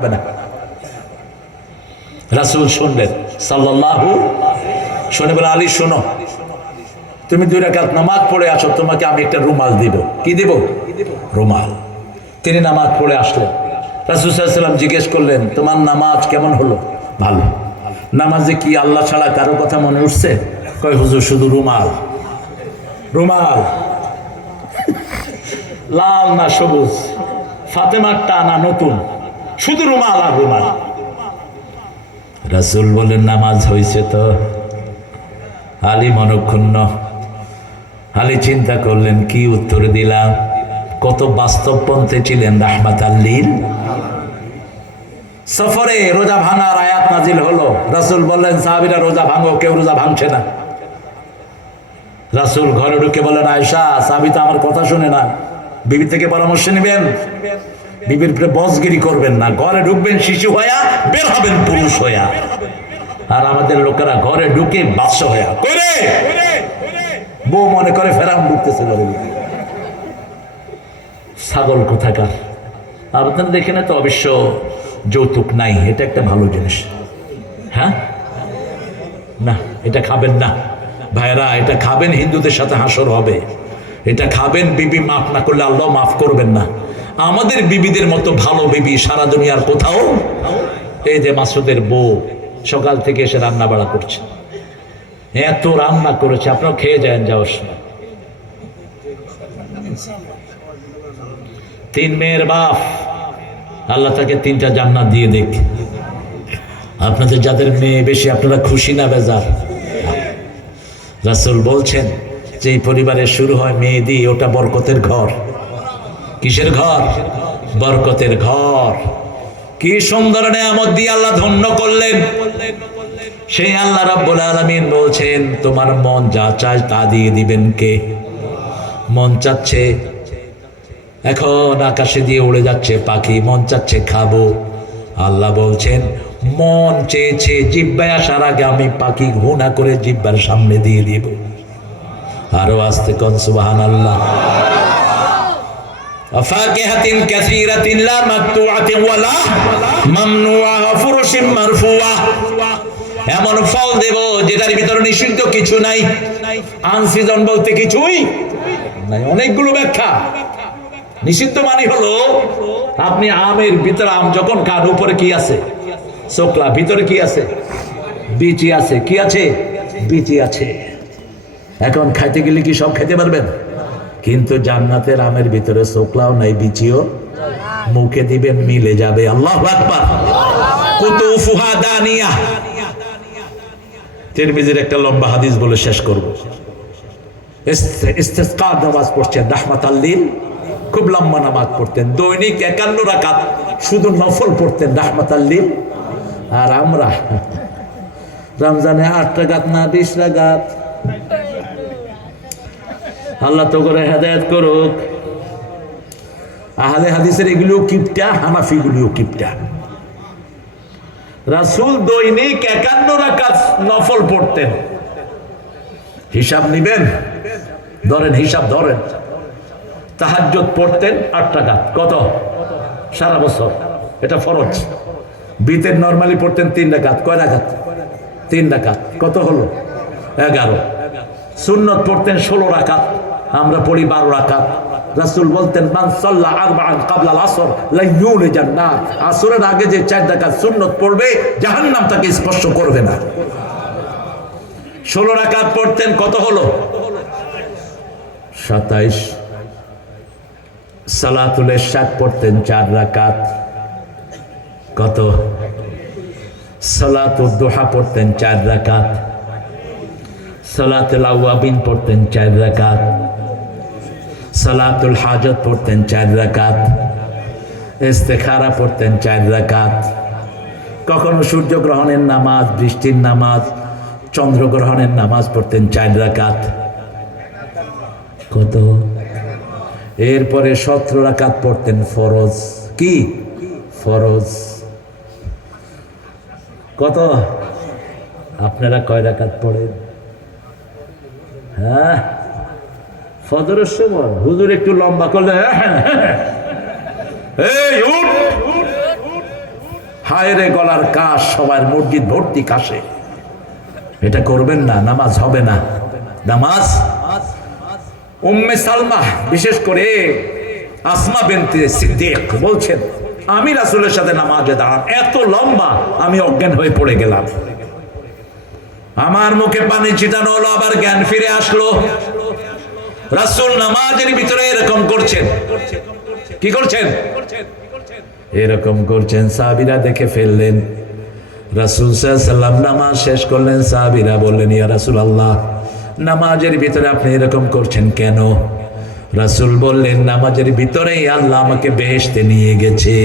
না। রাসূল শুনলেন সাল্লাল্লাহু, শুনে বলে, আলী শোনো, তুমি 2 রাকাত নামাজ পড়ে আসো, তোমাকে আমি একটা রুমাল দিব। কি দিব? রুমাল। তিনি নামাজ পড়ে আসলেন। রাসূল সাল্লাল্লাহু আলাইহি ওয়াসাল্লাম জিজ্ঞেস করলেন, তোমার নামাজ কেমন হলো? ভালো। নামাজে কি আল্লাহ ছাড়া কারো কথা মনে উঠছে? কয় হুজুর, শুধু রুমাল। রুমাল লাল না সবুজ, ফাতেমারটা না নতুন, শুধু রুমাল আর রুমাল। রাসূল বলেন, নামাজ হয়েছে তো? আলী মনক্ষুণ্ণ। আলী চিন্তা করলেন, কি উত্তর দিলাম। কত বাস্তবপন্থী ছিলেন রাহমাতাল লিল। সফরে রোজা ভাঙার আয়াত নাজিল হলো। রাসূল বললেন, সাহাবীরা রোজা ভাঙো, কেউ রোজা ভাঙছে না। রাসূল ঘরে ঢুকে বলেন, আয়েশা, সাহাবী তো আমার কথা শুনে না, বিবি থেকে পরামর্শ নেবেন, বিবির উপরে বসগিরি করবেন না। ঘরে ঢুকবেন শিশু হইয়া, বের হবেন পুরুষ হইয়া। আর আমাদের লোকেরা ঘরে ঢুকে বাদশা হইয়া, কইরে বউ মনে করে ফেরাউন ঢুকতেছে ঘরে। ছাগল কোথাকার। আর আপনারা দেখেন তো, অবশ্য যৌতুক নাই, এটা একটা ভালো জিনিস। হ্যাঁ না, এটা খাবেন না ভাইরা, এটা খাবেন হিন্দুদের সাথে হাসর হবে। এটা খাবেন, বিবি মাফ না করলে আল্লাহ মাফ করবেন না। আমাদের বিবিদের মতো ভালো বিবি সারা দুনিয়ার কোথাও। এই যে মাসুদের বউ সকাল থেকে এসে রান্না বাড়া করছে, এত রান্না করেছে, আপনারা খেয়ে যান যাওয়ার সময়। 3 মেয়ের বাপ, আল্লাহ তাকে 3টা জান্নাত দিয়ে দেখ। আপনাদের যাদের মেয়ে বেশি, আপনারা খুশি না বেজার? রাসূল বলছেন, যে পরিবারে শুরু হয় মেয়ে দিয়ে, ওটা বরকতের ঘর। কিসের ঘর? বরকতের ঘর। কি সুন্দর নেয়ামত দিয়ে আল্লাহ ধন্য করলেন। সেই আল্লাহ রাব্বুল আলামিন বলছেন, তোমার মন যা চায় তা দিয়ে দিবেন কে? মন চাচ্ছে, এখন আকাশে দিয়ে উড়ে যাচ্ছে পাখি, মন চাচ্ছে খাবো। আল্লাহ বলছেন, মন চেয়েছে, জিহ্বায় আসার আগে আমি পাখি ঘুণা করে জিহ্বার সামনে দিয়ে দিব। আরো আস্তে কোন সুবহানাল্লাহ। ফাকিহাতিন কাসীরাতিন লা মাকতুআতিন ওয়ালা মামনুআ ফুরুশিন মারফুআ। এমন ফল দেব যেটার ভিতরে নিষিদ্ধ কিছু নাই। আনসিজন বলতে কিছুই নাই, অনেকগুলো ব্যাখ্যা। নিষিদ্ধ মানে হলো, আপনি আমের ভিতরে আম যখন খান, উপরে কি আছে? শোকলা। ভিতরে কি আছে? বিচি আছে। কি আছে? বিচি আছে। এখন খাইতে গেলে কি সব খেতে পারবেন? কিন্তু জান্নাতের আমের ভিতরে শোকলাও নাই, বিচিও, মুখে দিবেন মিলে যাবে। আল্লাহু আকবার। কুতুফুহা দানিয়া। তিরমিজির একটা লম্বা হাদিস বলে শেষ করব। ইস্তিসকা নামাজ পড়ছেন রাহমাতাল লিল, খুব লম্বা নামাজ পড়তেন, দৈনিক 51 রাকাত শুধু নফল পড়তেন রাহমাতাল লিল। আর আমরা রমজানে 8 রাকাত না 20 রাকাত। আল্লাহ তো করে হেদায়েত করুক। আহলে হাদিসের এগুলো কিপটা, হানাফি গুলিও কিপটা। রাসূল দৈনিক 51 রাকাত নফল পড়তেন। হিসাব নিবেন, ধরেন, হিসাব ধরেন। তাহাজ্জুদ পড়তেন 8 রাকাত। কত? সারা বছর। এটা ফরজ। বিতের নরমালি পড়তেন 3 রাকাত। কয় রাকাত? 3 রাকাত। কত হলো? 11। সুন্নত পড়তেন 16 রাকাত। আমরা পড়ি 12 রাকাত। রাসূল বলতেন, মান সাল্লা আরবাআন ক্বাবলাল আসর লা ইউলিজান নার। আসরের আগে যে 4 রাকাত সুন্নত পড়বে, জাহান্নাম তাকে স্পর্শ করবে না। 16 রাকাত পড়তেন। কত হলো? 27। সালাতুল ইশা পড়তেন 4 রাকাত। কত? সালাতুদ দুহা পড়তেন 4 রাকাত। সালাতুল আওয়াবিন পড়তেন 4 রাকাত। সালাতুল হাজত পড়তেন 4 রাকাত। ইস্তেখারা পড়তেন 4 রাকাত। কখনো সূর্যগ্রহণের নামাজ, বৃষ্টির নামাজ, চন্দ্রগ্রহণের নামাজ পড়তেন 4 রাকাত। কত? এরপরে 17 রাকাত পড়তেন ফরজ। কি? ফরজ। কত? আপনারা কয় রাকাত পড়েন? হ্যাঁ, ফজরের সময় হুজুর একটু লম্বা করলে, এই উঠ, হায় রে গলার কাশ, সবার মসজিদ ভর্তি কাশে। এটা করবেন না, নামাজ হবে না। নামাজ উম্মে সালমা, বিশেষ করে আসমা বিনতে সিদ্দিক বলছেন, আমি রাসূলের সাথে নামাজে দাঁড়ান, এত লম্বা আমি অজ্ঞান হয়ে পড়ে গেলাম। আমার মুখে পানি ছিটানো হলো, আবার জ্ঞান ফিরে আসলো। রাসূল নামাজের ভিতরে এরকম করছেন। কি করছেন? এরকম করছেন। সাহাবীরা দেখে ফেললেন। রাসূল সাল্লাল্লাহু আলাইহি ওয়াসাল্লাম নামাজ শেষ করলেন। সাহাবীরা বললেন, ইয়া রাসূলুল্লাহ, নামাজের ভিতরে আপনি এরকম করছেন কেন? রাসূল বললেন, নামাজের ভিতরেই আল্লাহ আমাকে বেহেশতে নিয়ে গেছে।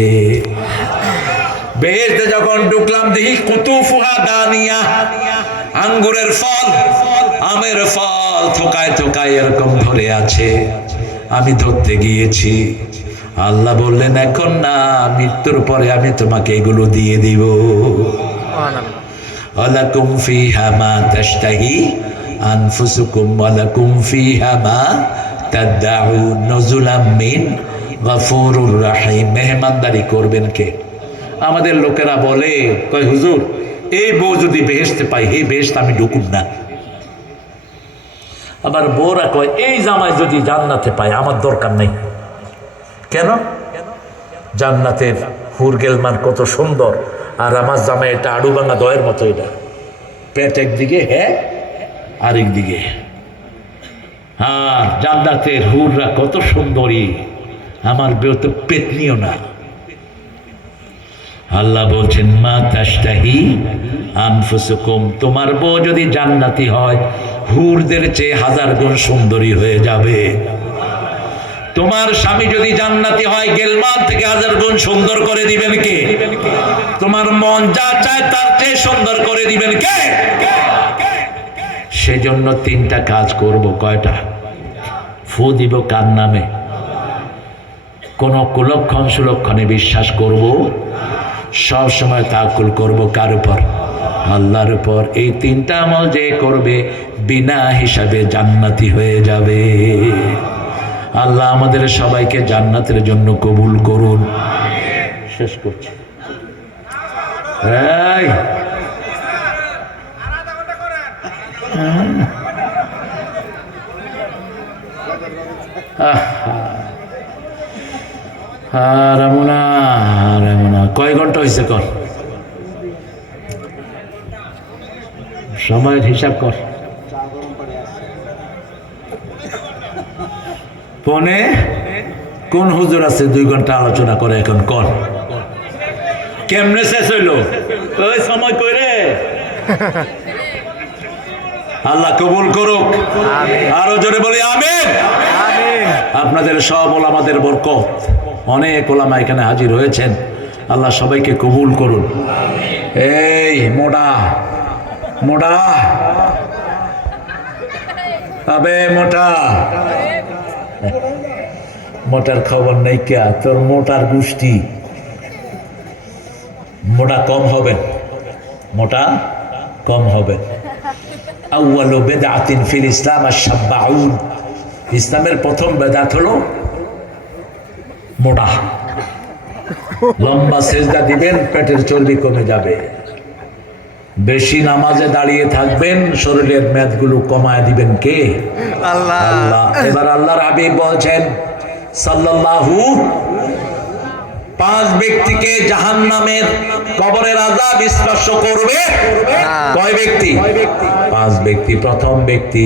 বেহেশতে যখন ঢুকলাম, দেখি কুতুফুহা দানিয়া, আঙ্গুরের ফল, আমের ফল থোকায় থোকায় এরকম ধরে আছে। আমি ধরতে গিয়েছি। আল্লাহ বললেন, এখন না, মৃত্যুর পরে আমি তোমাকে এগুলো দিয়ে দিব। ওয়ালাকুম ফিহা মা তাশতাহি আনফুসুকুম ওয়ালাকুম ফিহা মা তাদউন নুজুলাম মিন গফুরুর রহিম। মেহমানদারি করবেন কে? আমাদের লোকেরা বলে, কয় হুজুর, এই বউ যদি বেহেশতে পাই, এই বেহেশত আমি ঢুকুম না। আবার বউরা কয়, এই জামাই যদি জান্নাতে পাই, আমার দরকার নেই। কেন? জান্নাতের হুরগেলমান কত সুন্দর, আর আমার জামাই এটা আড়ু ভাঙা দয়ের মতো, এটা পেট একদিকে, হ্যাঁ আরেক দিকে। হ্যাঁ, জান্নাতের হুররা কত সুন্দরী, আমার বউ তো পেতনিও না। আল্লাহ বলছেন, মা তাশতাহি আনফুসুকুম, তোমার বউ যদি জান্নাতি হয়, হুরদের চেয়ে 1000 গুণ সুন্দরী হয়ে যাবে। তোমার স্বামী যদি জান্নাতি হয়, গেলমান থেকে 1000 গুণ সুন্দর করে দিবেন কে? তোমার মন যা চায় তার চেয়ে সুন্দর করে দিবেন কে? সেজন্য 3টা কাজ করব। কয়টা? ফু দিব কার নামে? কোন কুলক্ষণ সুলক্ষণে বিশ্বাস করব, সব সময় তাওয়াক্কুল করব কার উপর? আল্লাহর উপর। এই 3টা আমল যে করবে, বিনা হিসাবে জান্নাতি হয়ে যাবে। আল্লাহ আমাদের সবাইকে জান্নাতের জন্য কবুল করুন। শেষ করছি। কয় ঘন্টা হয়েছে? কর, সময়ের হিসাব কর। ফোনে কোন হুজুর আছে 2 ঘন্টা আলোচনা করে? এখন কর, কেমনে শেষ হইল? ওই সময় কইরে। আল্লাহ কবুল করুক। আরো জোরে বলি আমিন। আপনাদের সব ওলামাদের বরকত, অনেক ওলামা এখানে হাজির হয়েছেন, আল্লাহ সবাইকে কবুল করুন। এই মোটা মোটা, আবে মোটা, মোটার খবর নাই কে? তোর মোটার গোষ্ঠী। মোটা কম হবে, মোটা কম হবে। আউয়ালু বিদআতিন ফিল ইসলাম আশ-শাব্বাউন, ইসলামের প্রথম বেদাত হলো মোটা। লম্বা সেজদা দিবেন, পেটের চর্বি কমে যাবে। বেশি নামাজে দাঁড়িয়ে থাকবেন, শরীরের মেদগুলো কমায় দিবেন কে? আল্লাহ। আল্লাহ। এবার আল্লাহর হাবিব বলছেন সাল্লাল্লাহু, 5 ব্যক্তিকে জাহান্নামের কবরের আযাব স্পর্শ করবে। কয় ব্যক্তি? 5 ব্যক্তি। প্রথম ব্যক্তি,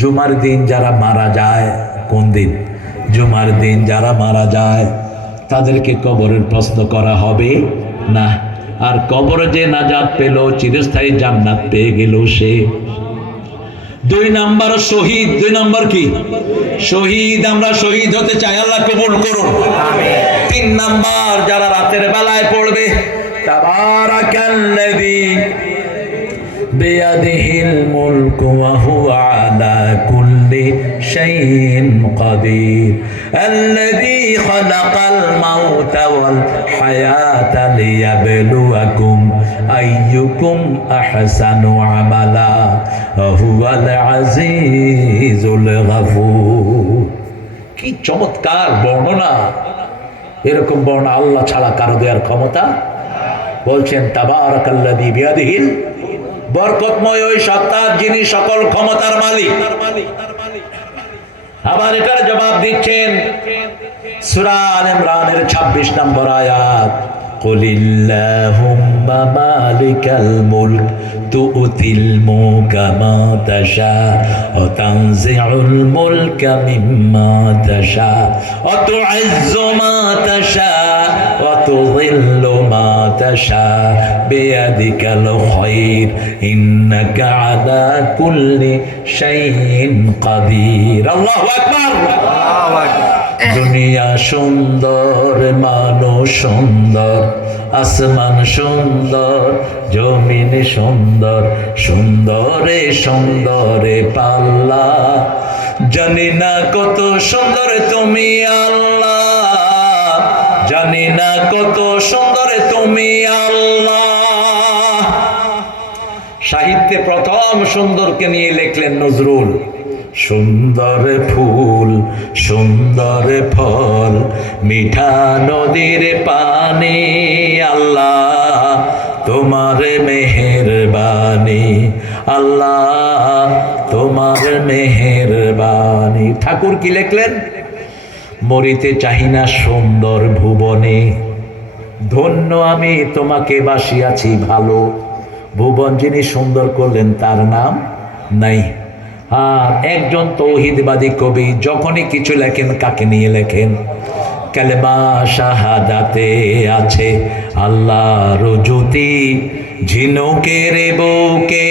জুমার দিন যারা মারা যায়। কোন দিন? জুমার দিন যারা মারা যায়, তাদেরকে কবরের প্রশ্ন করা হবে না। আর কবরে যে নাজাত পেল, চিরস্থায়ী জান্নাত পেয়ে গেল সে। 2 নাম্বার শহীদ। 2 নাম্বার কি? শহীদ। আমরা শহীদ হতে চাই, আল্লাহ কবুল করুন। 3 নাম্বার যারা রাতের বেলায় পড়বে, তাবারাকাল্লাযী বিয়াদিহিল মুলকু ওয়া হুয়া আলা কুল্লি শাইইন কাদির আল্লাযী খালাকাল মাউতা ওয়াল হায়াতা লিয়াবলুয়াকুম আইয়ুকুম আহসানু আমালা ওয়া হুয়াল আজিজুল গফুর। কি চমৎকার বর্ণনা! এরকম বর্ণনা আল্লাহ ছাড়া কারো দেওয়ার ক্ষমতা। বলছেন তাবারাকাল্লাযী বিয়াদিহিল, বরকতময় ওই সত্তা যিনি সকল ক্ষমতার মালিক। আবার এটার জবাব দিচ্ছেন সূরা আলে ইমরানের 26 নম্বর আয়াত, কুলিল্লাহুম্মা মালিকাল মুলক তু'তিল মুলকা মা তাশা ওয়া তানজিউল মুলকা মিম্মা তাশা ওয়া তু'ইজ্জু মা তাশা ওয়া তুযিল্লু মা তাশা বিয়াদিকাল খায়র ইন্নাকা আলা কুল্লি শাইইন কাদির। আল্লাহু আকবার, আল্লাহু আকবার। দুনিয়া সুন্দর, মানুষ সুন্দর, আসমান সুন্দর, জমিন সুন্দর, সুন্দরে সুন্দরে পাল্লা। জানি না কত সুন্দর তুমি আল্লাহ, জানি না কত সুন্দর তুমি আল্লাহ। সাহিত্যে প্রথম সুন্দরকে নিয়ে লিখলেন নজরুল, সুন্দর ফুল সুন্দর ফল মিঠা নদীর পানি, আল্লাহ তোমার মেহেরবানি, আল্লাহ তোমার মেহেরবানি। ঠাকুর কি লিখলেন, মরিতে চাহি না সুন্দর ভুবনে, ধন্য আমি তোমাকে বাসিয়াছি ভালো। ভুবন যিনি সুন্দর করলেন তার নাম নাই। আর একজন তৌহিদবাদী কবি যখনই কিছু লেখেন কাকে নিয়ে লেখেন, কালেমা শাহাদাতে আছে আল্লাহর জ্যোতি, ঝিনুকের বুকে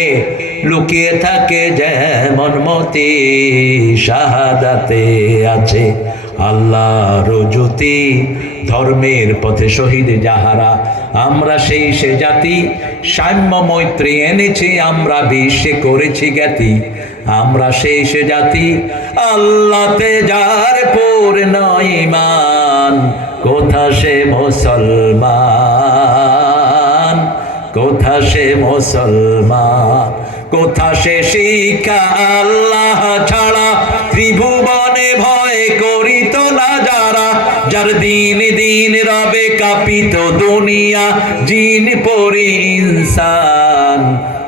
লুকিয়ে থাকে যেমন মতি, শাহাদাতে আছে আল্লাহর জ্যোতি, ধর্মের পথে শহীদ যাহারা আমরা সেই সে জাতি, সাম্য মৈত্রী এনেছি আমরা বিশ্বে করেছি জ্ঞাতি, আমরা সেই সে জাতি আল্লাহতে যার পূর্ণ ঈমান, কোথা সে মুসলমান, কোথা সে মুসলমান, কোথা সে শিক্ষা আল্লাহ ছাড়া ত্রিভুবনে ভয় করিত না যারা, যার দিন দিন রবে কাঁপিত দুনিয়া জিন পরি ইনসান,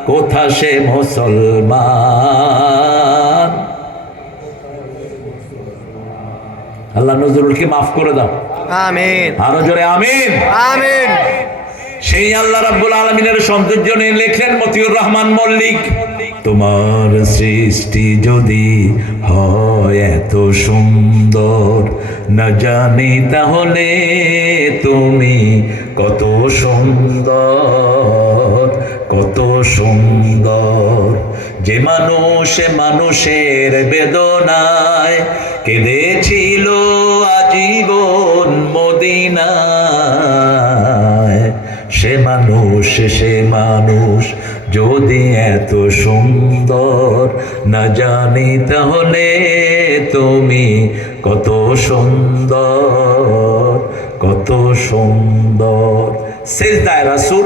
কোথা সে মুসলমান। আল্লাহ নজরুলকে মাফ করে দাও, আমিন। আরো জোরে আমিন, আমিন। সেই আল্লাহ রাব্বুল আলামিনের সৌন্দর্য নিয়ে লেখলেন মতিউর রহমান মল্লিক, তোমার সৃষ্টি যদি হয় এত সুন্দর, না জানি তাহলে তুমি কত সুন্দর, কত সুন্দর। যে মানুষ মানুষের বেদনায় কেঁদেছিল আজীবন মদিনায়, সে মানুষ যদি এত সুন্দর, না জানি তাহলে তুমি কত সুন্দর, কত সুন্দর। সিজদায়ে রাসূল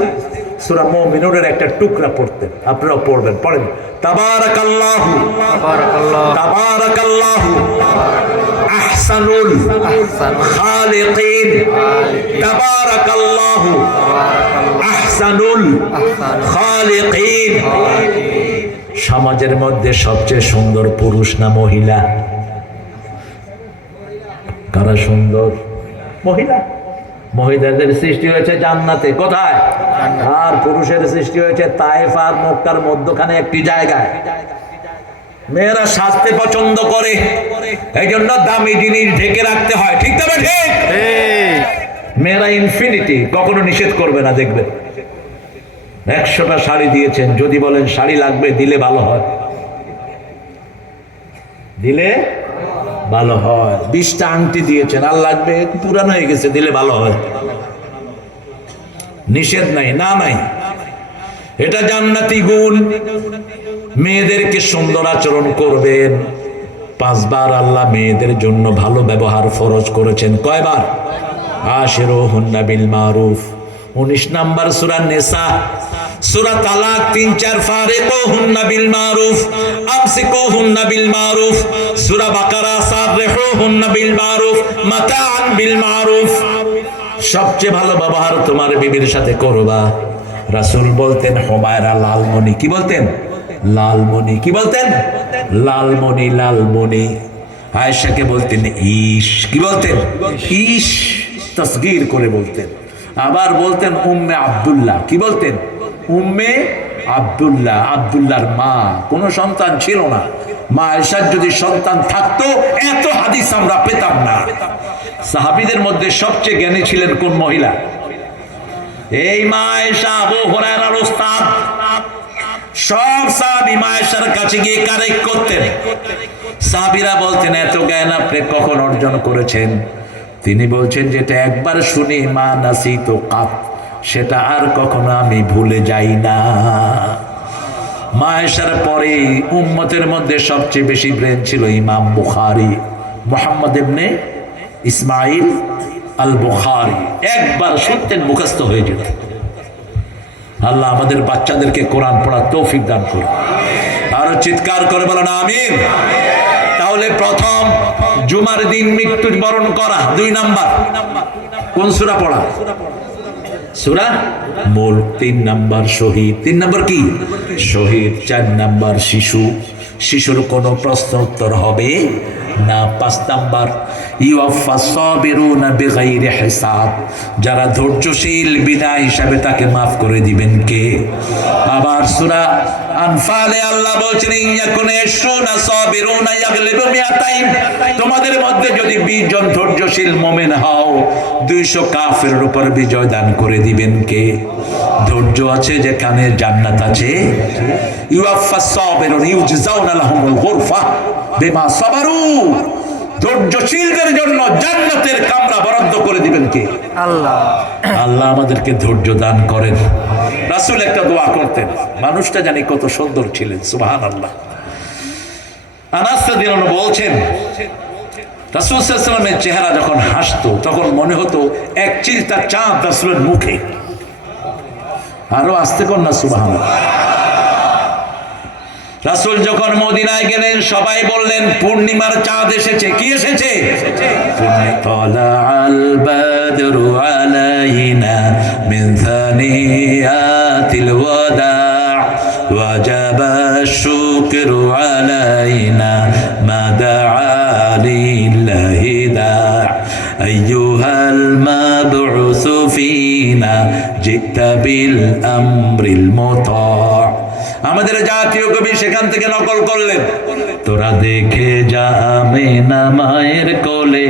সূরা মুমিনুনের একটা টুকরা পড়তেন, আপনারাও পড়বেন, পড়েন। তাবারাকাল্লাহু তাবারাকাল্লাহু আহসানুল খালিকিন, তাবারাকাল্লাহু আহসানুল খালিকিন। সমাজের মধ্যে সবচেয়ে সুন্দর পুরুষ না মহিলা? কারা সুন্দর? মহিলা। মহিলাদের সৃষ্টি হয়েছে জান্নাতে, কোথায়? আর পুরুষের সৃষ্টি হয়েছে তায়েফ আর মক্কার মধ্যখানে একটি জায়গায়। মেয়েরা সাজতে পছন্দ করে, এই জন্য দামি জিনিস ঢেকে রাখতে হয়, ঠিক তবে ঠিক। মেয়েরা ইনফিনিটি, কখনো নিষেধ করবে না, দেখবেন 100টা শাড়ি দিয়েছেন, যদি বলেন শাড়ি লাগবে দিলে ভালো হয়, দিলে ভালো হয়। 20টা আংটি দিয়েছেন, আর লাগবে পুরানো হয়ে গেছে, দিলে ভালো হয়, নিষেধ নাই, না নাই। এটা জান্নাতি গুণ। মেয়েদেরকে সুন্দর আচরণ করবেন। 5 বার আল্লাহ মেয়েদের জন্য ভালো ব্যবহার ফরজ করেছেন, কয়বার? আশিরুহুন্না বিল মারুফ। 19 নম্বর সূরা নিসা। সূরা তালাক 3-4 ফারিকুহুন্না বিল মারুফ, আমসিকুহুন্না বিল মারুফ। সূরা বাকারা সাররিহুহুন্না বিল মারুফ, মাতাআন বিল মারুফ। সবচেয়ে ভালো ব্যবহার তোমার বিবির সাথে করবা। রাসূল বলতেন হুমায়রা লালমণি। কি বলতেন? লালমণি। কি বলতেন? লালমণি, লালমণি। আয়েশাকে বলতেন ইশ। কি বলতেন? ইশ, তাসগীর করে বলতেন। আবার বলতেন উম্মে আব্দুল্লাহ। কি বলতেন? উম্মে আব্দুল্লাহ। আব্দুল্লাহর মা, কোনো সন্তান ছিল না। মা আয়েশার যদি সন্তান থাকতো এত হাদিস আমরা পেতাম না। সাহাবীদের মধ্যে সবচেয়ে জ্ঞানী ছিলেন কোন মহিলা? এই মা আয়েশা, আবু হুরায়রার উস্তাদ। সব সাহাবী মা আয়েশার কাছে গিয়ে কারেক্ট করতেন। সাহাবীরা বলতেন এত জ্ঞান আপনি কখন অর্জন করেছেন? তিনি বলছেন যেটা একবার শুনি মা নাসিতু কাত, সেটা আর কখনো আমি ভুলে যাই না। মা আয়েশার পরে উম্মতের মধ্যে সবচেয়ে বেশি ব্রেন ছিল ইমাম বুখারী, মুহাম্মদ ইবনে ইসমাইল আল বুখারী। একবার শুনতেন মুখস্থ হয়ে যেত। আল্লাহ আমাদের বাচ্চাদেরকে কোরআন পড়ার তৌফিক দান করুন। আরো চিৎকার করে বলেন আমিন। তাহলে প্রথম জুমার দিন মৃত্যুবরণ করা। 2 নাম্বার কোন সূরা পড়া? সূরা মুলক। 3 নাম্বার শহীদ। 3 নাম্বার কি? শহীদ। 4 নাম্বার শিশু। শিশুর কোনো প্রশ্ন উত্তর হবে না। 5 নাম্বার ইউফাস সাবিরুনা বিগাইরি হিসাব, যারা ধৈর্যশীল বিনা হিসাবে তাকে মাফ করে দিবেন কে? আবার সূরা আনফালে আল্লাহ বলছেন ইয়াকুন ইয়াশুনা সাবিরুনা ইয়াগলিবু মিয়াতাইন, তোমাদের মধ্যে যদি 20 জন ধৈর্যশীল মুমিন হও 200 কাফেরের উপর বিজয় দান করে দিবেন কে? ধৈর্য আছে যেখানে জান্নাত আছে। ইউফাস সাবিরুন ইউজজাউনা লাহুমুল গুরফা বিমা সাবারু, ধৈর্যশীলদের জন্য জান্নাতের কামরা বরাদ্দ করে দিবেন কে? আল্লাহ। আল্লাহ আমাদেরকে ধৈর্য দান করেন। রাসূল একটা দোয়া করতেন, মানুষটা জানি কত সুন্দর ছিলেন, সুবহানাল্লাহ। আনাস রাদিয়াল্লাহু আনহু বলছেন রাসূল সাল্লাল্লাহু আলাইহি ওয়াসাল্লামের চেহারা যখন হাসতো তখন মনে হতো এক চিলতা চাঁদ রাসূলের মুখে। আরো আস্তে কর না সুবহানাল্লাহ। রাসূল যখন মদিনায় গেলেন সবাই বললেন পূর্ণিমার চাঁদ এসেছে। কি এসেছে? তালাআল বাদরু আলাইনা মিন সানিয়াতিল ওয়াদা ওয়াজাবা শুকরু আলাইনা মা দাআ লিল্লাহি দা আইয়ুহাল মাবউসু ফিনা জিতা বিল আমরিল মুতা। আমাদের জাতীয় কবি সেখান থেকে নকল করলেন, তোরা দেখে যা আমেনা মায়ের কোলে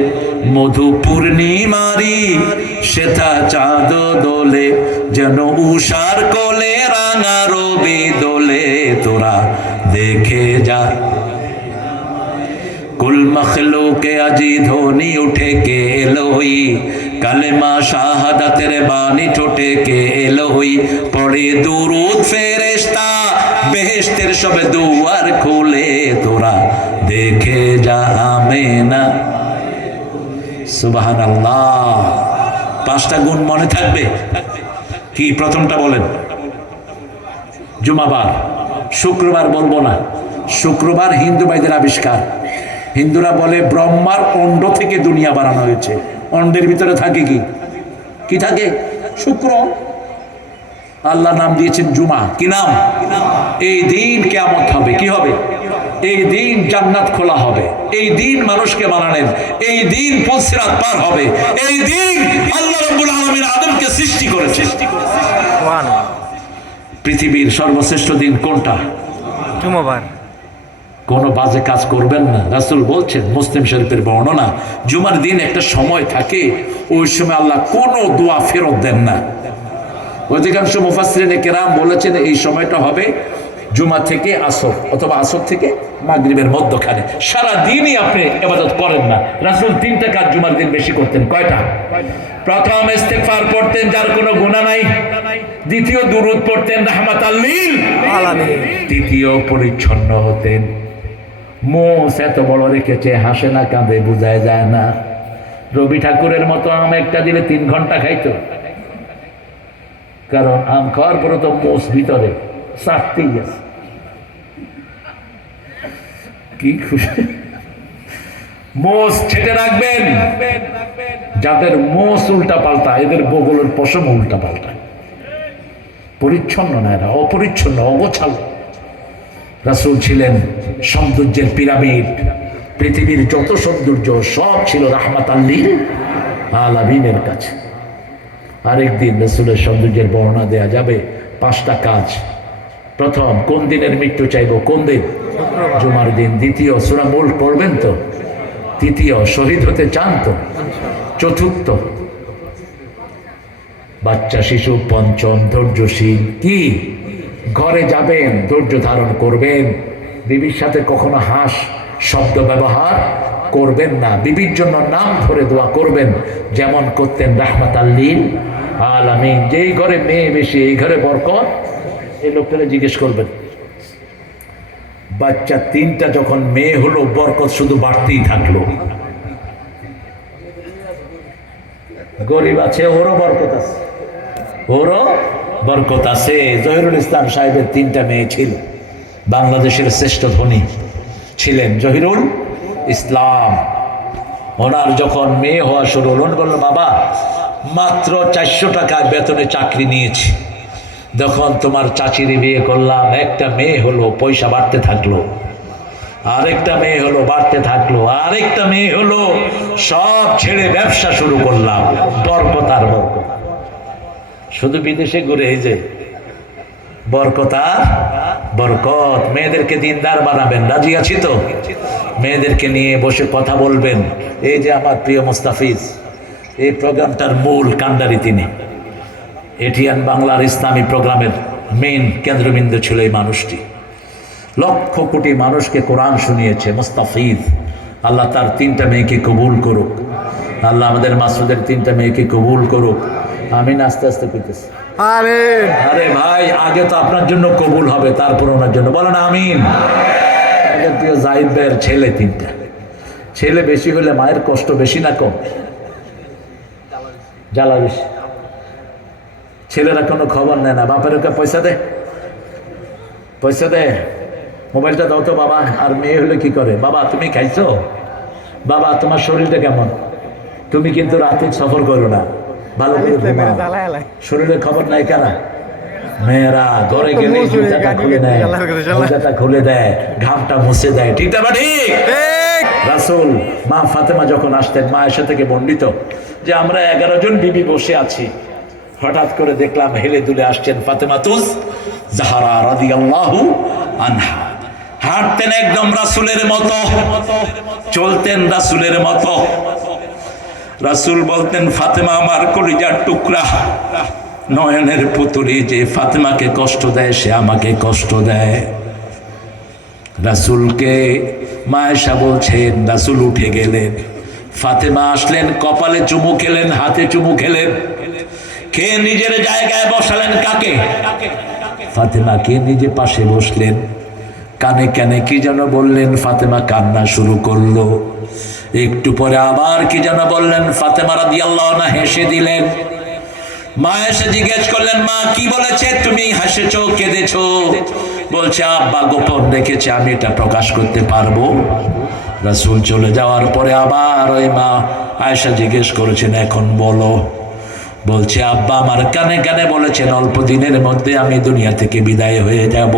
মধু পূর্ণিমারি সেথা চাঁদ দোলে যেন উষার কোলে রাঙা রবি দোলে। তোরা দেখে যা কুল মখলুকে আজি ধ্বনি উঠে কে এলোই, কালেমা শাহাদাতের বাণী ঠোঁটে কে এলোই, পড়ে দুরূদ ফেরেশতা বেহেশতের সব দুয়ার খুলে। তোরা দেখে যা আমেনা। সুবহানাল্লাহ। 5টা গুণ মনে থাকবে কি? প্রথমটা বলেন। জুমাবার। শুক্রবার বলবো না, শুক্রবার হিন্দু ভাইদের আবিষ্কার। হিন্দুরা বলে ব্রহ্মার অণ্ড থেকে দুনিয়া বানানো হয়েছে। অন্ডের ভিতরে থাকে কি? কি থাকে? শুক্র। আল্লাহ নাম দিয়েছেন জুমা। কি নাম? এই দিন কিয়ামত হবে। কি হবে? এই দিন জান্নাত খোলা হবে। এই দিন মানুষকে বানালেন। এই দিন পুলসিরাত পার হবে। এই দিন আল্লাহ রাব্বুল আলামিন আদমকে সৃষ্টি করেছেন। পৃথিবীর সর্বশ্রেষ্ঠ দিন কোনটা? জুমাবার। কোনো বাজে কাজ করবেন না। রাসূল বলছেন, মুসলিম শরীফের বর্ণনা, জুমার দিন একটা সময় থাকে, ওই সময় আল্লাহ কোনো দোয়া ফেরত দেন না। অধিকাংশ মুফাসসিরিনে কেরাম বলেছেন এই সময়টা হবে জুমা থেকে আসর অথবা আসর থেকে মাগরিবের মধ্যখানে। সারা দিনই আপনি ইবাদত করেন না। রাসূল 3টা কাজ জুমার দিন বেশি করতেন। কয়টা? প্রথম ইস্তিগফার পড়তেন যার কোনো গুনাহ নাই। দ্বিতীয় দুরূদ পড়তেন রাহমাতাল লিল আলামিন। তৃতীয় পরিচ্ছন্ন হতেন। মোষ এত বড় রেখেছে, হাসে না কাঁদে বোঝায় যায় না। রবি ঠাকুরের মতো আম একটা দিলে 3 ঘন্টা খাইতো, কারণ আম খাওয়ার পরে তো মোষ ভিতরে চাটতেই গেছে। কি খুশি! মোষ ছেটে রাখবেন, যাদের মোষ উল্টা পাল্টা, এদের বগলের পশম উল্টা পাল্টা। পরিচ্ছন্ন না, এরা অপরিচ্ছন্ন, অগোছালো। রাসূল ছিলেন সৌন্দর্যের পিরামিড। পৃথিবীর যত সৌন্দর্য সব ছিল রাহমাতাল লিল আলামিনের কাছে। আরেকদিন রাসূলের সৌন্দর্যের বর্ণনা দেয়া যাবে। 5টা কাজ। প্রথম, কোন দিনের মৃত্যু চাইবো? কোন দিন? জুমার দিন। দ্বিতীয়, সূরা মুল্ক পড়বেন তো? তৃতীয়, শহীদ হতে চান তো? চতুর্থ, বাচ্চা শিশু। পঞ্চম, ধৈর্যশীল। কি? ঘরে যাবেন, ধৈর্য ধারণ করবেন। বিবির সাথে কখনো হাস শব্দ ব্যবহার করবেন না। বিবির জন্য নাম ধরে দোয়া করবেন, যেমন করতেন রাহমাতাল লিল আলামিন। যেই ঘরে মেয়ে বেশি, এই ঘরে বরকত। এই লোকটা জিজ্ঞেস করবেন, বাচ্চা 3টা যখন মেয়ে হলো, বরকত শুধু বাড়তেই থাকলো। গরিব আছে, ওরও বরকত আছে, ওরও বরকত আছে। জহিরুল ইসলাম সাহেবের 3টা মেয়ে ছিল। বাংলাদেশের শ্রেষ্ঠ ধনী ছিলেন জহিরুল ইসলাম। ওনার যখন মেয়ে হওয়া শুরু হল, উনি বলল, বাবা মাত্র 400 টাকা বেতনে চাকরি নিয়েছি, যখন তোমার চাচিরে বিয়ে করলাম, একটা মেয়ে হলো, পয়সা বাড়তে থাকলো, আরেকটা মেয়ে হলো, বাড়তে থাকলো, আরেকটা মেয়ে হলো, সব ছেড়ে ব্যবসা শুরু করলাম। বরকত আর বরকত। শুধু বিদেশে ঘুরে এই যে বরকত আর বরকত। মেয়েদেরকে দিনদার বানাবেন, রাজি আছি তো? মেয়েদেরকে নিয়ে বসে কথা বলবেন। এই যে আমার প্রিয় মুস্তাফিজ, এই প্রোগ্রামটার মূল কান্ডারি তিনি। এটিএন বাংলার ইসলামী প্রোগ্রামের মেইন কেন্দ্রবিন্দু ছিল এই মানুষটি। লক্ষ কোটি মানুষকে কোরআন শুনিয়েছে মুস্তাফিজ। আল্লাহ তার 3টা মেয়েকে কবুল করুক। আল্লাহ আমাদের মাসুদের 3টা মেয়েকে কবুল করুক। আমিন। আস্তে আস্তে কইতেছি আমিন। আরে ভাই, আগে তো আপনার জন্য কবুল হবে, তারপর ওনার জন্য বলেন আমিন। আমাদের প্রিয় জাহিদ ভাইয়ের ছেলে 3টা। ছেলে বেশি হলে মায়ের কষ্ট বেশি না কম? জ্বালা বেশি। ছেলেরা কোনো খবর নেয় না, বাপের ওকে পয়সা দে, পয়সা দে, মোবাইলটা দাও তো বাবা। আর মেয়ে হলে কি করে, বাবা তুমি খাইছো, বাবা তোমার শরীরটা কেমন, তুমি কিন্তু রাতে সফর করো না, ভালো করে ঘুমাও, শরীরের খবর নাই কারা? মেয়েরা। ঘরে গেলে জুতাটা খুলে নেয়, জুতাটা খুলে দেয়, ঘামটা মুছে দেয়। ঠিক না ঠিক? রাসূল মা ফাতেমা যখন আসতেন, মা এসে থেকে বর্ণিত যে আমরা 11 জন বিবি বসে আছি, হঠাৎ করে দেখলাম হেলে দুলে আসছেন ফাতেমাতুজ জাহরা রাদিয়াল্লাহু আনহা। হাঁটতেন একদম রাসূলের মতো, চলতেন রাসূলের মতো। রাসূল বলতেন, ফাতেমা আমার কলিজার টুকরা, নয়নের পুতুলি, যে ফাতেমাকে কষ্ট দেয় সে আমাকে কষ্ট দেয়। রাসূলকে মা আয়েশা বলছেন, রাসূল উঠে গেলেন, ফাতেমা আসলেন, কপালে চুমু খেলেন, হাতে চুমু খেলেন, খেয়ে নিজের জায়গায় বসালেন। কাকে? ফাতেমাকে নিজে পাশে বসলেন। কানে কানে কি যেন বললেন, ফাতেমা কান্না শুরু করলো। একটু পরে আবার কি যেন বললেন, ফাতেমা রাদিয়াল্লাহু আনহা হেসে দিলেন। মা এসে জিজ্ঞেস করলেন, মা কি বলেছে, তুমি হাসেছো, কেঁদেছো? বলছে, আব্বা গোপন রেখেছে, আমি এটা প্রকাশ করতে পারবো? রাসূল চলে যাওয়ার পরে আবার ওই মা আয়েশা জিজ্ঞেস করেছেন, এখন বলো। বলছে, আব্বা আমার কানে কানে বলেছেন অল্প দিনের মধ্যে আমি দুনিয়া থেকে বিদায় হয়ে যাব।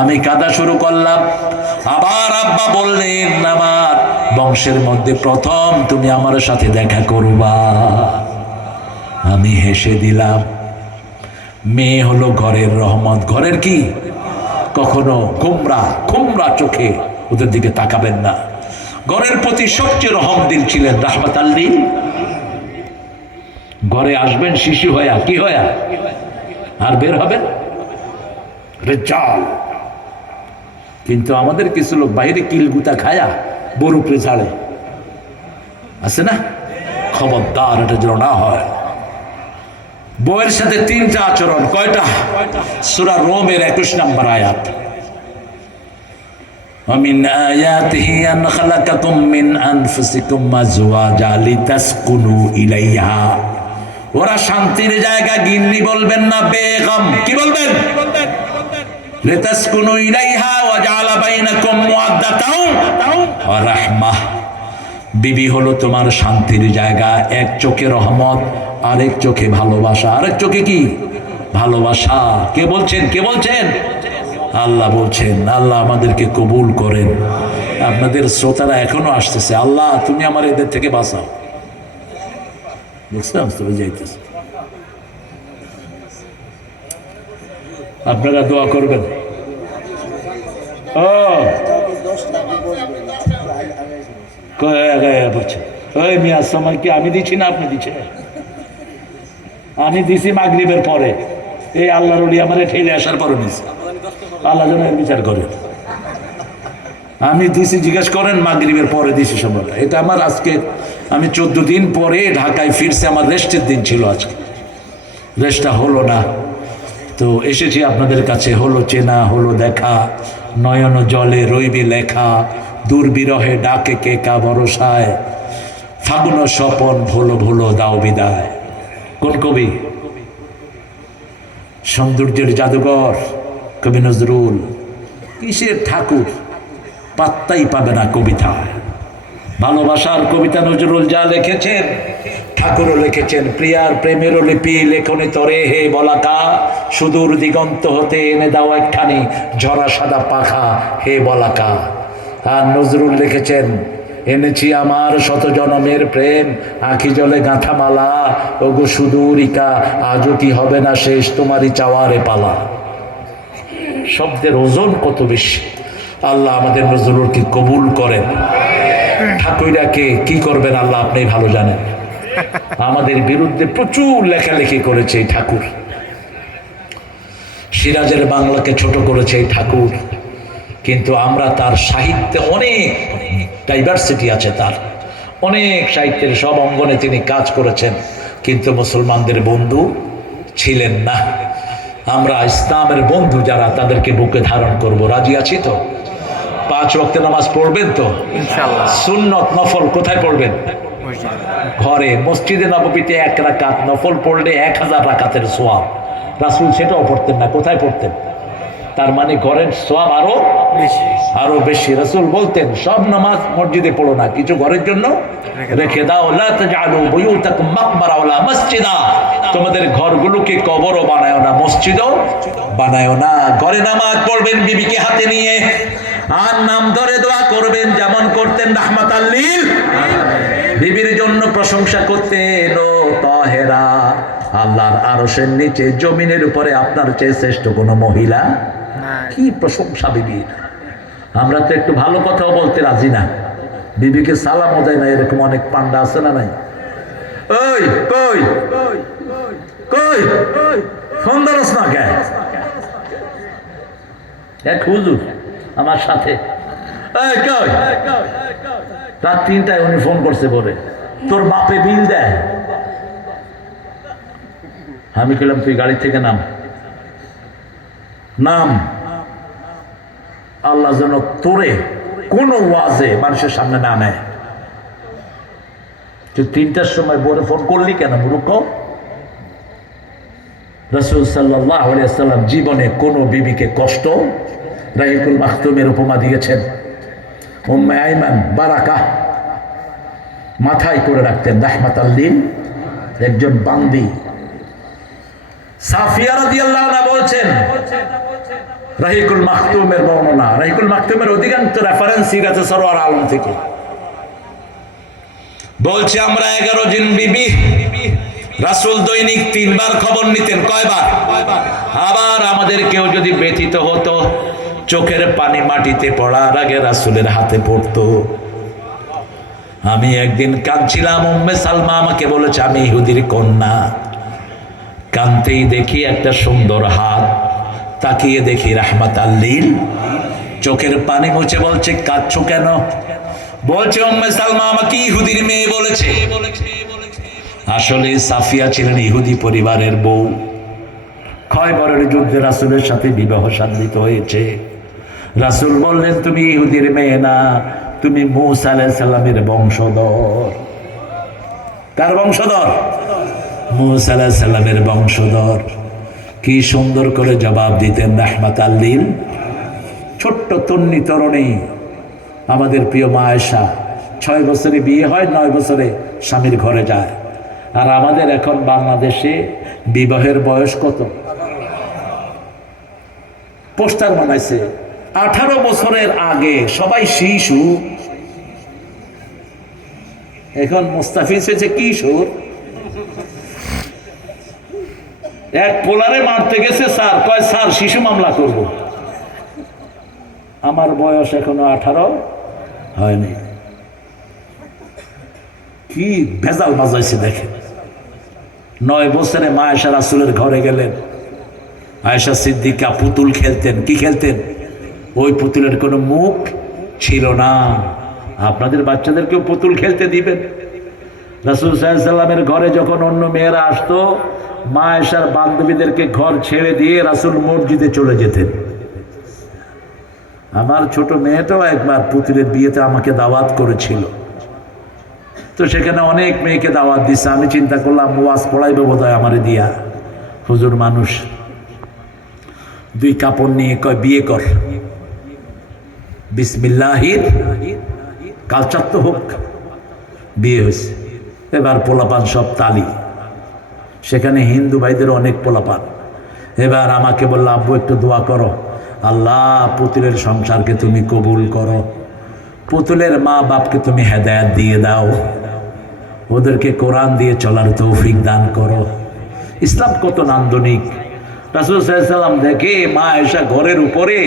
আমি কাঁদা শুরু করলাম। আবার আব্বা বললেন, আমার বংশের মধ্যে প্রথম তুমি আমার সাথে দেখা করবা। আমি হেসে দিলাম। মেয়ে হলো ঘরের রহমত। ঘরের কি? কখনো কুমড়া চোখে ওদের দিকে তাকাবেন না। ঘরের প্রতি সবচেয়ে রহম দিল ছিলেন রাহমাতাল লিল। ঘরে আসবেন শিশু হয়া, কি হয়া, আর বের হবেন রেজাল। কিন্তু আমাদের কিছু লোক বাইরে কিলগুতা খায়া বরুপরে ছাড়ে, আছে না? খবরদার, এটা যেন না হয়। বউয়ের সাথে 3টা আচরণ। কয়টা? সূরা রোমের 21 নম্বর আয়াত। ومن آياته أن خلقكم من أنفسكم أزواجا لتسكنوا إليها। ওরা শান্তির জায়গা গিন্নি বলবেন না, বেগম। কি বলবেন? লিতাসকুনু ইলাইহা ওয়া জাআলা বাইনাকুম মুওয়াদ্দাতাও ওয়া রাহমাহ। বিবি হলো তোমার শান্তির জায়গা। এক চোখে রহমত, আরেক চোখে ভালোবাসা। আরেক চোখে কি? ভালোবাসা। কে বলছেন? কে বলছেন? আল্লাহ বলছেন। আল্লাহ আমাদেরকে কবুল করেন। আপনাদের শ্রোতারা এখনো আসতেছে, আল্লাহ তুমি আমার এদের থেকে বাঁচাও। বুঝলাম তবে যাইতেছে, আপনারা দোয়া করবেন। ও ওই মিয়া সময় কি আমি দিচ্ছি না আপনি দিচ্ছেন? আমি দিছি মাগরিবের পরে। এই আল্লাহর ওলি আমারে ঠেলে আসার পরে নিছি। আল্লাহ যেন এর বিচার করেন। আমি দিছি, জিজ্ঞেস করেন, মাগরিবের পরে দিছি সময়টা। এটা আমার আজকে, আমি 14 দিন পরে ঢাকায় ফিরছি। আমার রেস্টের দিন ছিল আজকে, রেস্টটা হলো না। তো এসেছি আপনাদের কাছে, হলো চেনা, হলো দেখা। নয়ন জলে রইবে লেখা, দূর বিরহে ডাকে কে কা ভরসায়, ফাগুন স্বপন ভুলো ভুলো দাও বিদায়। কোন কবি? সৌন্দর্যের জাদুঘর কবি নজরুল। কিসের ঠাকুর পাত্তাই পাবে না কবিতায়। ভালোবাসার কবিতা নজরুল যা লিখেছেন, ঠাকুরও লিখেছেন। প্রিয়ার প্রেমেরও লিপি লেখনে তরে হে বলাকা, সুদূর দিগন্ত হতে এনে দাও একখানি ঝরা সাদা পাখা হে বলাকা। আর নজরুল লিখেছেন, এনেছি আমার শত জনমের প্রেম, আঁখি জলে গাঁথামালা, ওগো সুদূরিকা, আজও কি হবে না শেষ তোমারই চাওয়ারে পালা। শব্দের ওজন কত বেশি! আল্লাহ আমাদের নজরুলকে কবুল করেন। ঠাকুরাকে কি করবেন আল্লাহ আপনি ভালো জানেন। আমাদের বিরুদ্ধে প্রচুর লেখালেখি করেছে এই ঠাকুর। সিরাজের বাংলাকে ছোট করেছে এই ঠাকুর। কিন্তু আমরা তার সাহিত্যে অনেক ডাইভার্সিটি আছে, তার অনেক সাহিত্যের সব অঙ্গনে তিনি কাজ করেছেন, কিন্তু মুসলমানদের বন্ধু ছিলেন না। আমরা ইসলামের বন্ধু যারা, তাদেরকে বুকে ধারণ করব। রাজি আছি তো? 5 ওয়াক্ত নামাজ পড়বেন তো ইনশাআল্লাহ? সুন্নত নফল কোথায় পড়বেন? ঘরে। মসজিদে নববীতে 1 রাকাত নফল পড়লে 1000 রাকাতের সওয়াব। রাসূল সেটাও পড়তেন না। কোথায় পড়তেন? তার মানে ঘরের সওয়াব আরো বেশি। রাসূল বলতেন, সব নামাজ মসজিদে পড়ো না, কিছু ঘরের জন্য রেখে দাও। লা তাজআলু বুয়ুতাকুম মাকবারা ওয়ালা মসজিদা, তোমাদের ঘরগুলোকে কবরও বানায়ো না, মসজিদও বানায়ো না। ঘরে নামাজ পড়বেন বিবিকে হাতে নিয়ে, আর নাম ধরে দোয়া করবেন, যেমন করতেন রাহমাতাল লিল। বিবির জন্য প্রশংসা করতেন, ও তাহেরা, আল্লাহর আরশের নিচে জমিনের উপরে আপনার চেয়ে শ্রেষ্ঠ কোনো মহিলা। কি প্রশংসা বিবির! আমরা তো একটু ভালো কথাও বলতে রাজি না, বিবিকে সালামও দেয় না। এরকম অনেক পান্ডা আছে না নাই? ওই কই কই ফোন ধরস না কে? এক হুজুর আমার সাথে রাত 3টায় উনি ফোন করছে, বলে তোর বাপে বিল দেয়। আমি বললাম, তুই গাড়ি থেকে নাম, নাম। আল্লাহ যেন তোরে কোনো ওয়াজে মানুষের সামনে না নেয়। তুই 3টার সময় বলে ফোন করলি কেন মূর্খ? রাসূল সাল্লাল্লাহু আলাইহি ওয়াসাল্লাম জীবনে কোনো বিবিকে কষ্ট, রাহিকুল মাখতুমের উপমা দিয়েছেন। উম্মে আইমান বারাকা মাথায় করে রাখতেন রাহমাতাল লিল, একজন বান্দি। সাফিয়া রাদিয়াল্লাহু আনহা বলছেন, রাহিকুল মাখতুমের বর্ণনা, রাহিকুল মাখতুমের অধিকাংশ রেফারেন্স সিরাতে সরওয়ার আলম থেকে। বলছে, আমরা 11 জন বিবি, রাসূল দৈনিক 3 বার খবর নিতেন। কয়বার? আবার আমাদের কেউ যদি ব্যথিত হতো, চোখের পানি মাটিতে পড়ার আগে রাসূলের হাতে পড়তো। আমি একদিন কাঁদছিলাম, উম্মে সালমা আমাকে বলেছে আমি ইহুদির কন্যা। কাঁদতেই দেখি একটা সুন্দর হাত, তাকিয়ে দেখি রাহমাতাল লিল। চোখের পানি মুছে বলছে, কাঁদছো কেন? বলছে, উম্মে সালমা আমাকে ইহুদির মেয়ে বলেছে। আসলে সাফিয়া ছিলেন ইহুদি পরিবারের বউ। খয়বরের যুদ্ধে রাসূলের সাথে বিবাহ সাধিত হয়েছে। রাসূল বললেন, তুমি ইহুদির মেয়ে না, তুমি মূসা আলাইহিস সালামের বংশধর। কার বংশধর? মূসা আলাইহিস সালামের বংশধর। কি সুন্দর করে জবাব দিতেন রাহমাতাল লিল। ছোট্ট তন্নি তরুণী আমাদের প্রিয় মা আয়েশা 6 বছরে বিয়ে হয়, 9 বছরে স্বামীর ঘরে যায়। আর আমাদের এখন বাংলাদেশে বিবাহের বয়স কত? পোস্টার বানাইছে 18 বছরের আগে সবাই শিশু, এখন মুস্তাফিজ হয়েছে কিশোর। এক পোলারে মারতে গেছে স্যার, কয় স্যার শিশু মামলা করব। আমার বয়স এখনো 18 হয়নি। কি ভেজাল বাজাইছে দেখেন। 9 বছরে মা আয়েশা রাসূলের ঘরে গেলেন। আয়েশা সিদ্দিকা পুতুল খেলতেন। কি খেলতেন? ওই পুতুলের কোনো মুখ ছিল না। আপনাদের বাচ্চাদেরকেও পুতুল খেলতে দিবেন? রাসূল সাল্লাল্লাহু আলাইহি সাল্লামের ঘরে যখন অন্য মেয়েরা আসতো, মা আয়েশার বান্ধবীদেরকে ঘর ছেড়ে দিয়ে রাসূল মসজিদে চলে যেতেন। আমার ছোট মেয়েটাও একবার পুতুলের বিয়েতে আমাকে দাওয়াত করেছিল, তো সেখানে অনেক মেয়েকে দাওয়াত দিচ্ছে। আমি চিন্তা করলাম ওয়াজ পড়াইবে বোধহয় আমারে দিয়া। হুজুর মানুষ, 2 কাপড় নিয়ে কয় বিয়ে কর, বিসমিল্লাহির, কালচার তো হোক। বিয়ে হয়েছে। এবার পোলাপান সব তালি, সেখানে হিন্দু ভাইদের অনেক পোলাপান। এবার আমাকে বললো আব্বু একটু দোয়া করো, আল্লাহ পুতুলের সংসারকে তুমি কবুল করো, পুতুলের মা বাপকে তুমি হেদায়েত দিয়ে দাও, ওদেরকে কোরআন দিয়ে চলার তৌফিক দান করো। ইসলাম কত নান্দনিক। রাসূল সাল্লাল্লাহু আলাইহি সাল্লাম দেখে মা আয়েশা ঘরের উপরে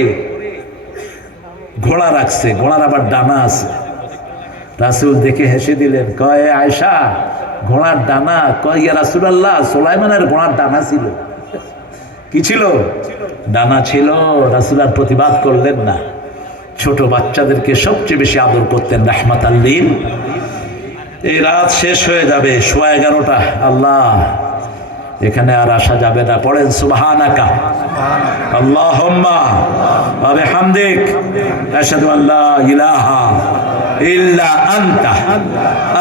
ঘোড়া রাখছে, ঘোড়ার আবার ডানা আছে। রাসূল দেখে হেসে দিলেন, কয় আয়েশা ঘোড়ার ডানা? কয় ইয়া রাসূলুল্লাহ, সুলাইমানের ঘোড়ার ডানা ছিল। কি ছিল? ডানা ছিল। রাসূল আর প্রতিবাদ করলেন না। ছোট বাচ্চাদেরকে সবচেয়ে বেশি আদর করতেন রাহমাতাল লিল। এই রাত শেষ হয়ে যাবে 11:15। আল্লাহ, এখানে আর আসা যাবে না। পড়েন সুবহানাকা আল্লাহুম্মা ওয়া বিহামদিক আশহাদু আল লা ইলাহা ইল্লা আনতা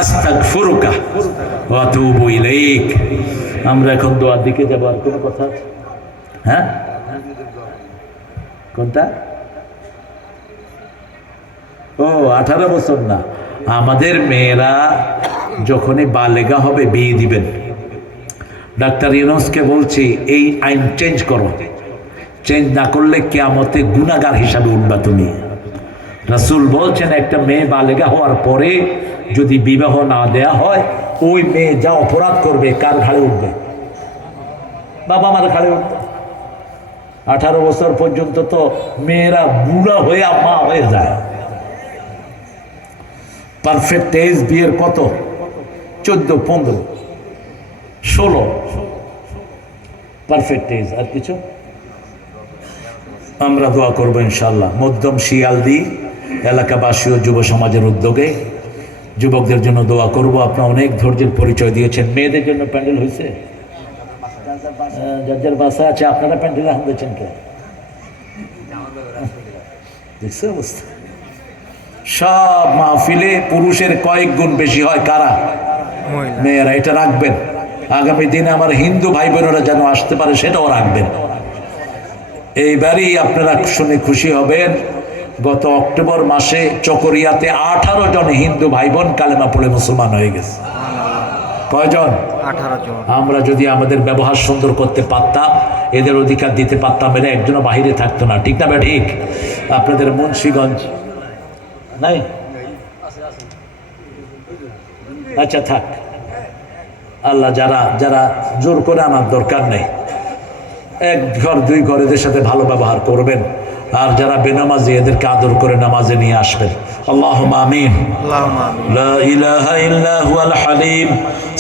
আস্তাগফিরুকা ওয়া আতুবু ইলাইক। আমরা এখন দোয়ার দিকে যাব। আর কোনো কথা? হ্যাঁ, কোনটা? ও 18 বছর না, আমাদের মেয়েরা যখনই বালেগা হবে বিয়ে দিবেন। ডাক্তার ইউনূসকে বলছি এই আইন চেঞ্জ করো, চেঞ্জ না করলে কিয়ামতে গুনাহগার হিসাবে উঠবা তুমি। রাসূল বলছেন একটা মেয়ে বালেগা হওয়ার পরে যদি বিবাহ না দেয়া হয়, ওই মেয়ে যা অপরাধ করবে কার ঘাড়ে উঠবে? বাবা মার ঘাড়ে উঠবে। 18 বছর পর্যন্ত তো মেয়েরা বুড়া হয়ে মা হয়ে যায়। পারফেক্ট এজ বিয়ের কত? 14, 15, 16 পারফেক্ট এজ। আর কিছু? আমরা দোয়া করবো ইনশাল্লাহ। মধ্যম শিয়ালদি এলাকাবাসী ও যুব সমাজের উদ্যোগে যুবকদের জন্য দোয়া করব। আপনারা অনেক ধৈর্যের পরিচয় দিয়েছেন। মেয়েদের জন্য প্যান্ডেল হয়েছে, যার যার বাসা আছে। আপনারা প্যান্ডেল হাত দিয়েছেন কে? দেখছে অবস্থা। সব মাহফিলে পুরুষের কয়েক গুণ বেশি হয় কারা? মেয়েরা। এটা রাখবেন, আগামী দিনে আমার হিন্দু ভাই বোনেরা যেন আসতে পারে সেটাও রাখবেন। এইবারই আপনারা শুনে খুশি হবেন, গত অক্টোবর মাসে চকরিয়াতে 18 জন হিন্দু ভাই বোন কালেমা পড়ে মুসলমান হয়ে গেছে। কয়জন? 18 জন। আমরা যদি আমাদের ব্যবহার সুন্দর করতে পারতাম, এদের অধিকার দিতে পারতাম, এরা একজনও বাহিরে থাকতো না। ঠিক না? ঠিক। আপনাদের মুন্সিগঞ্জ নাই? আচ্ছা থাক। আল্লাহ যারা যারা জোর করে আনার দরকার নেই, 1 ঘর 2 ঘর এদের সাথে ভালো ব্যবহার করবেন। আর যারা বেনামাজি এদেরকে আদর করে নামাজে নিয়ে আসবেন। আল্লাহুম্মা আমিন। লা ইলাহা ইল্লা হুয়াল হালিম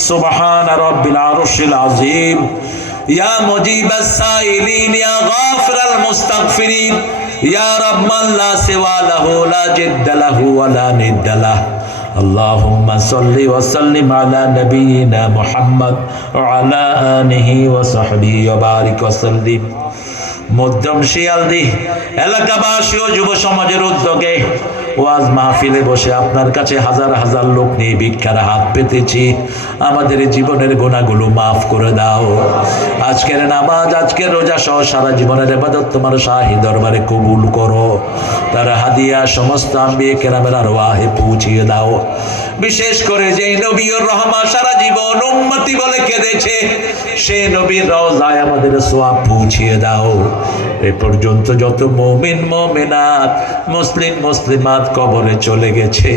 সুবহান রাব্বিল আরশিল আযীম ইয়া মুজিবাস সাইলিন ইয়া গাফিরাল মুস্তাগফিরিন ইয়া রাব্বান লা সিওয়া লাহু লা জিদ্দা লাহু ওয়া লা নিদ্দা লাহু। اللهم صل وسلم على نبينا محمد وعلى آله وصحبه وبارك وسلم। মধ্যম শিয়ালদি এলাকাবাসী ও যুব সমাজের উদ্যোগে ওয়াজ মাহফিলে বসে আপনার কাছে হাজার হাজার লোক নিয়ে ভিক্ষার হাত পেতেছি, আমাদের জীবনের গুনাহগুলো মাফ করে দাও। আজকের নামাজ, আজকের রোজা সহ সারা জীবনের ইবাদত তোমার শাহী দরবারে কবুল করো। তার হাদিয়া সমস্ত আম্বিয়ে কেরামের আরওয়াহে পৌঁছিয়ে দাও। বিশেষ করে যে নবীর রহমা সারা জীবন উম্মতি বলে কেঁদেছে, সেই নবীর রওজায় আমাদের সওয়াব পৌঁছিয়ে দাও। এ পর্যন্ত যত মুমিন মুমিনাত, মুসলিম মুসলিমাত কবরে চলে গেছে,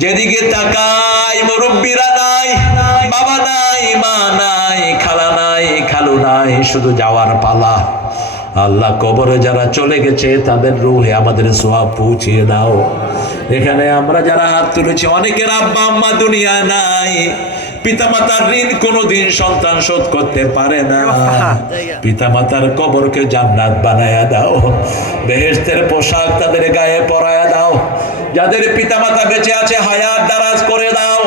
যেদিকে তাকাই মুরব্বীরা নাই, বাবা নাই, মা নাই, খালা নাই, খালু নাই, শুধু যাওয়ার পালা। আল্লাহ, কবরে যারা চলে গেছে তাদের রূহে আমাদের সওয়াব পৌঁছিয়ে দাও। এখানে আমরা যারা হাত তুলেছি, অনেকের আব্বা আম্মা দুনিয়া নাই, পিতামাতার ঋণ কোনোদিন সন্তান শোধ করতে পারে না। পিতামাতার কবরকে জান্নাত বানায়া দাও, বেহেশতের পোশাক তাদের গায়ে পরায়া দাও। যাদের পিতামাতা বেঁচে আছে হায়াত দারাজ করে দাও।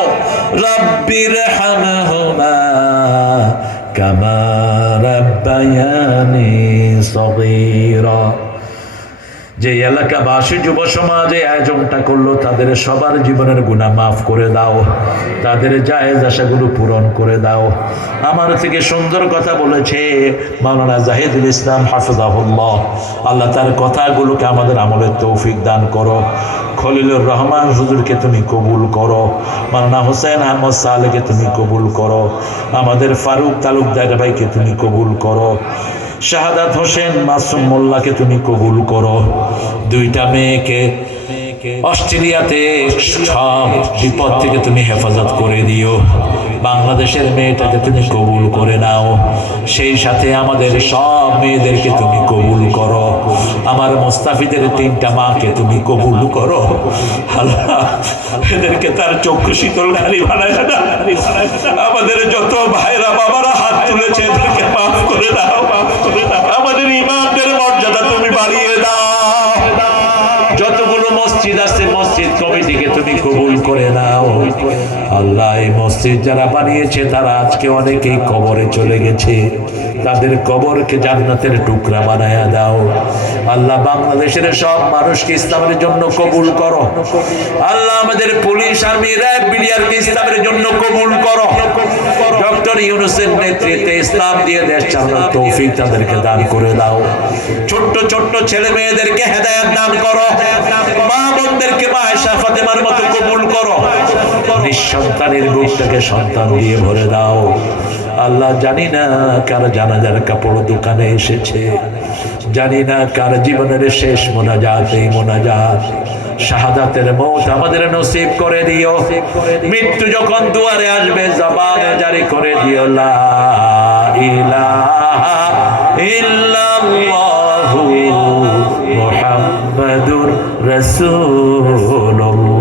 রাব্বির হামহুমা কামা রাব্বায়ানি সগীরা। যে এলাকাবাসী যুব সমাজে আয়োজনটা করলো, তাদের সবার জীবনের গুনাহ মাফ করে দাও, তাদের জায়েজ আশাগুলো পূরণ করে দাও। আমার থেকে সুন্দর কথা বলেছে মাওলানা জাহিদুল ইসলাম হাফিজাহুল্লাহ, আল্লাহ তার কথাগুলোকে আমাদের আমলের তৌফিক দান করো। খলিলুর রহমান হুজুরকে তুমি কবুল করো, মাওলানা হোসেন আহমদ সালেকে তুমি কবুল করো, আমাদের ফারুক তালুকদার ভাইকে তুমি কবুল করো, শাহাদাত হোসেন মাসুম মোল্লাকে তুমি কবুল করো। দুইটা মেয়েকে অস্ট্রেলিয়াতে সব বিপদ থেকে তুমি হেফাজত করে দিও। বাংলাদেশের মেয়েটাকে তুমি কবুল করে নাও, সেই সাথে আমাদের সব মেয়েদেরকে তুমি কবুল করো। আমার মুস্তাফিদের 3টা মাকে তুমি কবুল করো। আল্লাহ, এদেরকে তার চক্ষু শীতল নারী বানায় দাও। আমাদের যত ভাইরা বাবারা হাত তুলেছে এদেরকে মাফ করে দাও, মাফ করে দাও। আমাদের ইমামদের মর্যাদা তুমি বাড়িয়ে দাও। যতগুলো মসজিদ আছে মসজিদ কমিটিকে তুমি কবুল করে নাও। আল্লাহ, এই মসজিদ যারা বানিয়েছে তারা আজকে অনেকেই কবরে চলে গেছে, তাদের কবরকে জান্নাতের টুকরা বানায়া দাও। আল্লাহ, বাংলাদেশের সব মানুষকে ইসলামের জন্য কবুল করো। আল্লাহ, আমাদের পুলিশ, আর্মি, র্যাব, বিডিআরকে ইসলামের জন্য কবুল করো। ডক্টর ইউনূসের নেতৃত্বে ইসলাম দিয়ে দেশ চালানোর তৌফিক তাদেরকে দান করে দাও। ছোট্ট ছোট্ট ছেলে মেয়েদেরকে হেদায়েত দান করো। মা বোনদেরকে মা আয়েশা ফাতেমার মতো কবুল করো। নিঃসন্তানের বুকটাকে সন্তান দিয়ে ভরে দাও। আল্লাহ, জানি না কার জানাজার কাপড় দোকানে এসেছে, জানি না কার জীবনের শেষ মোনাজাত এই মোনাজাত। শাহাদাতের মওত আমাদের নসিব করে দিও। মৃত্যু যখন দুয়ারে আসবে জবানে জারি করে দিও লা ইলাহা ইল্লাল্লাহু মুহাম্মাদুর রাসূলুল্লাহ।